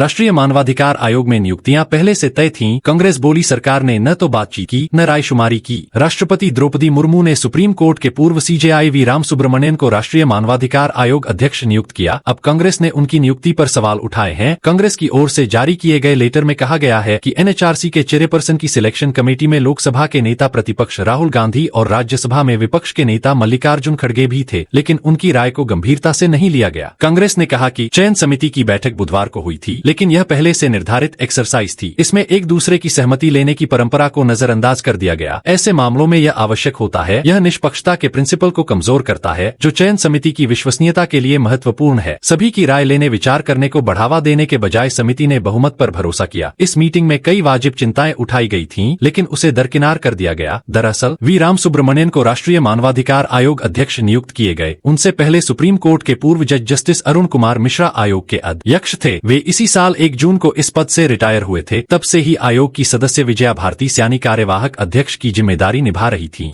राष्ट्रीय मानवाधिकार आयोग में नियुक्तियां पहले से तय थीं। कांग्रेस बोली सरकार ने न तो बातचीत की न रायशुमारी की। राष्ट्रपति द्रौपदी मुर्मू ने सुप्रीम कोर्ट के पूर्व सीजेआई वी राम सुब्रमण्यन को राष्ट्रीय मानवाधिकार आयोग अध्यक्ष नियुक्त किया। अब कांग्रेस ने उनकी नियुक्ति पर सवाल उठाए हैं। कांग्रेस की ओर से जारी किए गए लेटर में कहा गया है कि एनएचआरसी के चेयरपर्सन की सिलेक्शन कमेटी में लोकसभा के नेता प्रतिपक्ष राहुल गांधी और राज्यसभा में विपक्ष के नेता मल्लिकार्जुन खड़गे भी थे, लेकिन उनकी राय को गंभीरता से नहीं लिया गया। कांग्रेस ने कहा कि चयन समिति की बैठक बुधवार को हुई थी, लेकिन यह पहले से निर्धारित एक्सरसाइज थी। इसमें एक दूसरे की सहमति लेने की परंपरा को नजरअंदाज कर दिया गया। ऐसे मामलों में यह आवश्यक होता है। यह निष्पक्षता के प्रिंसिपल को कमजोर करता है, जो चयन समिति की विश्वसनीयता के लिए महत्वपूर्ण है। सभी की राय लेने विचार करने को बढ़ावा देने के बजाय समिति ने बहुमत पर भरोसा किया। इस मीटिंग में कई वाजिब चिंताएं उठाई गई थीं, लेकिन उसे दरकिनार कर दिया गया। दरअसल वी राम सुब्रमण्यन को राष्ट्रीय मानवाधिकार आयोग अध्यक्ष नियुक्त किए गए। उनसे पहले सुप्रीम कोर्ट के पूर्व जज जस्टिस अरुण कुमार मिश्रा आयोग के अध्यक्ष थे। वे इसी साल 1 जून को इस पद से रिटायर हुए थे। तब से ही आयोग की सदस्य विजया भारती सैनी कार्यवाहक अध्यक्ष की जिम्मेदारी निभा रही थी।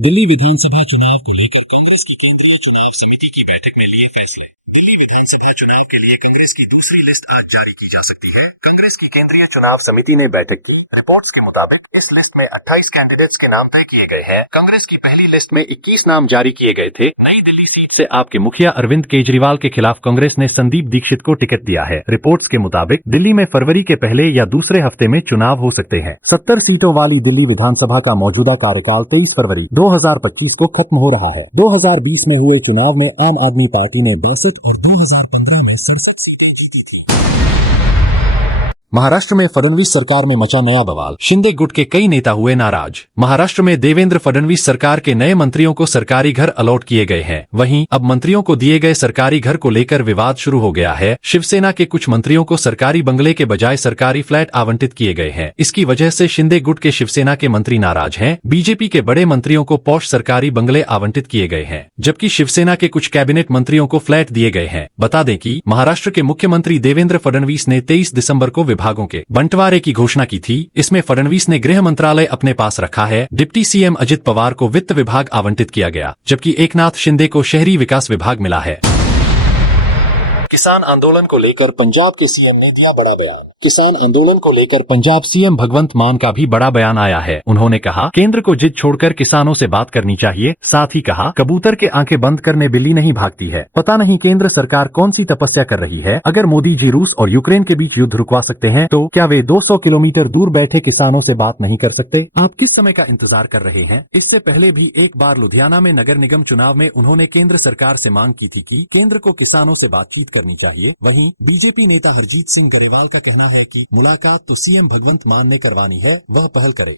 दिल्ली विधानसभा चुनाव को लेकर कांग्रेस की केंद्रीय चुनाव समिति की बैठक में लिए फैसले। दिल्ली विधानसभा चुनाव के लिए कांग्रेस की दूसरी लिस्ट आज जारी की जा सकती है। कांग्रेस की केंद्रीय चुनाव समिति ने बैठक की। रिपोर्ट्स के मुताबिक इस लिस्ट में 28 कैंडिडेट्स के नाम तय किए गए हैं। कांग्रेस की पहली लिस्ट में 21 नाम जारी किए गए थे। नई दिल्ली सीट से आप के मुखिया अरविंद केजरीवाल के खिलाफ कांग्रेस ने संदीप दीक्षित को टिकट दिया है। रिपोर्ट्स के मुताबिक दिल्ली में फरवरी के पहले या दूसरे हफ्ते में चुनाव हो सकते हैं। 70 सीटों वाली दिल्ली विधानसभा का मौजूदा कार्यकाल 23 फरवरी 2025 को खत्म हो रहा है। 2020 में हुए चुनाव में आम आदमी पार्टी ने 62 और 2015 में 67। महाराष्ट्र में फडणवीस सरकार में मचा नया बवाल। शिंदे गुट के कई नेता हुए नाराज। महाराष्ट्र में देवेंद्र फडणवीस सरकार के नए मंत्रियों को सरकारी घर अलॉट किए गए हैं। वहीं अब मंत्रियों को दिए गए सरकारी घर को लेकर विवाद शुरू हो गया है। शिवसेना के कुछ मंत्रियों को सरकारी बंगले के बजाय सरकारी फ्लैट आवंटित किए गए हैं। इसकी वजह से शिंदे गुट के शिवसेना के मंत्री नाराज हैं। बीजेपी के बड़े मंत्रियों को पॉश सरकारी बंगले आवंटित किए गए हैं, जबकि शिवसेना के कुछ कैबिनेट मंत्रियों को फ्लैट दिए गए हैं। बता दें कि महाराष्ट्र के मुख्यमंत्री देवेंद्र फडणवीस ने 23 दिसंबर को विभागों के बंटवारे की घोषणा की थी। इसमें फडणवीस ने गृह मंत्रालय अपने पास रखा है। डिप्टी सीएम अजित पवार को वित्त विभाग आवंटित किया गया, जबकि एकनाथ शिंदे को शहरी विकास विभाग मिला है। किसान आंदोलन को लेकर पंजाब के सीएम ने दिया बड़ा बयान। किसान आंदोलन को लेकर पंजाब सीएम भगवंत मान का भी बड़ा बयान आया है। उन्होंने कहा, केंद्र को जिद छोड़कर किसानों से बात करनी चाहिए। साथ ही कहा, कबूतर के आंखें बंद करने बिल्ली नहीं भागती है। पता नहीं केंद्र सरकार कौन सी तपस्या कर रही है। अगर मोदी जी रूस और यूक्रेन के बीच युद्ध रुकवा सकते हैं, तो क्या वे 200 किलोमीटर दूर बैठे किसानों से बात नहीं कर सकते? आप किस समय का इंतजार कर रहे हैं? इससे पहले भी एक बार लुधियाना में नगर निगम चुनाव में उन्होंने केंद्र सरकार से मांग की थी कि केंद्र को किसानों से बातचीत करनी चाहिए। वहीं बीजेपी नेता हरजीत सिंह गरेवाल का कहना है कि मुलाकात तो सीएम भगवंत मान ने करवानी है, वह पहल करे।